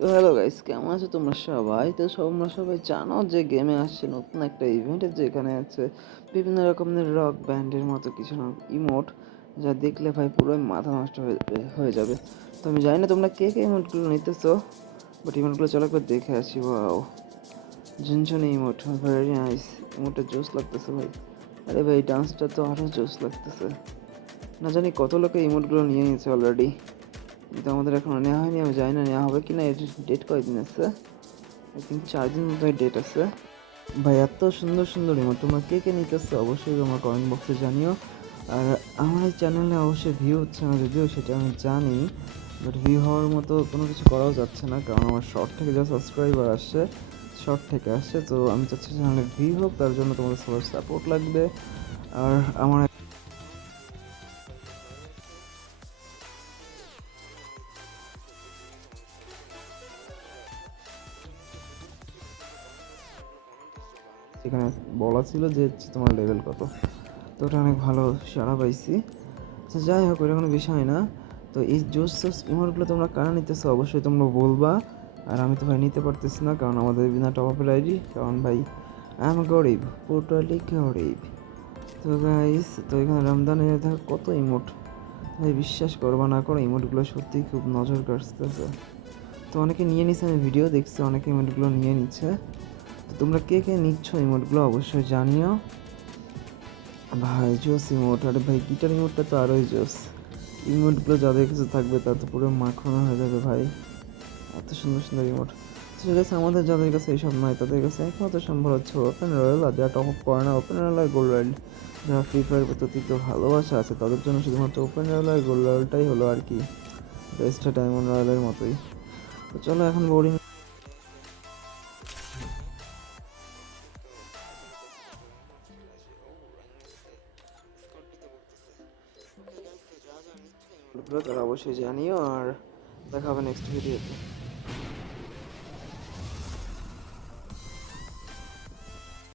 তো hello guys কেমন আছো তোমরা সবাই? তো তোমরা সবাই জানো যে গেমে আসছে নতুন একটা ইভেন্ট যেখানে আছে বিভিন্ন রকমের রক ব্যান্ডের মতো কিছু না ইমোট যা দেখলে ভাই পুরো মাথা নষ্ট হয়ে যাবে তো আমি জানি না তোমরা কে কে ইমোটগুলো নিতেছো বাট ইমোটগুলো চলো একবার দেখে আসি ওয়াও ঝুনঝুনি ইমোট ভেরি নাইস ইমোটটা জোস লাগতেছে ভাই। আরে ভাই ডান্সটা তো আরও জোস লাগতেছে। না জানি কত লোকে ইমোটগুলো নিয়ে নিয়েছে অলরেডি কিন্তু আমাদের এখনও নেওয়া হয়নি, আমি জানি না নেওয়া হবে কি না এর ডেট কয়দিন আছে? থিঙ্ক চার দিন মতো ডেট আছে। ভাই, এত সুন্দর সুন্দর ইমোট তোমরা কে কে নিতেছো অবশ্যই তোমার কমেন্ট বক্সে জানিও। আর আমার এই চ্যানেলে অবশ্যই ভিউ হচ্ছে না যদিও, সেটা আমি জানি বাট ভিউ হওয়ার মতো কোনো কিছু করাও যাচ্ছে না, কারণ আমার শর্ট থেকে যা সাবস্ক্রাইবার আসছে শর্ট থেকে আসছে তো আমি চাচ্ছি চ্যানেলে ভিউ হোক, তার জন্য তোমাদের সবার সাপোর্ট লাগবে। আর আমার সেখানে বলা ছিল যে তোমার লেভেল কত। তো ওটা অনেক ভালো সাড়া পাইছি। তো যাই হোক, ওটা কোনো বিষয় না। তো এই জোস জোস ইমোটগুলো তোমরা কারা নিতেছো অবশ্যই তোমরা বলবা। আর আমি তো ভাই নিতে পারতেছি না, কারণ আমাদের বিনা টপ আপের আইডি কারণ ভাই আই এম গরিব টোটালি গরিব। তো গাইস তো এখানে রমজানের দেখো কত ইমোট ভাই বিশ্বাস করবা না করো ইমোটগুলো সত্যিই খুব নজর কাটতেছে তো অনেকে নিয়ে নিচ্ছে আমি ভিডিও দেখছি, অনেকে ইমোটগুলো নিয়ে নিচ্ছে। তো তোমরা কে কে নিচ্ছ ইমোটগুলো অবশ্যই জানিও। ভাই, জোস ইমোট আরে ভাই গিটার ইমোটটা তো আরোই জোস। ইমোটগুলো যাদের কাছে থাকবে তা তো পুরো মাখন হয়ে যাবে ভাই। এত সুন্দর সুন্দর ইমোট ঠিক আছে আমাদের যাদের কাছে এইসব নয় তাদের কাছে একমাত্র সম্ভব হচ্ছে ওপেন রয়্যাল আর যারা টপ করে না ওপেন রয়্যাল আর গোল্ড রয়্যাল যারা ফ্রি ফায়ার প্রতি অতিরিক্ত ভালোবাসা আছে, তাদের জন্য শুধুমাত্র ওপেন রয়্যাল আর গোল্ড রয়্যালটাই হলো আর কি। বেস্ট ডায়মন্ড রয়্যালের মতোই। তো চলো এখন বোরিং তারা অবশ্যই জানিও আর দেখা হবে নেক্সট ভিডিওতে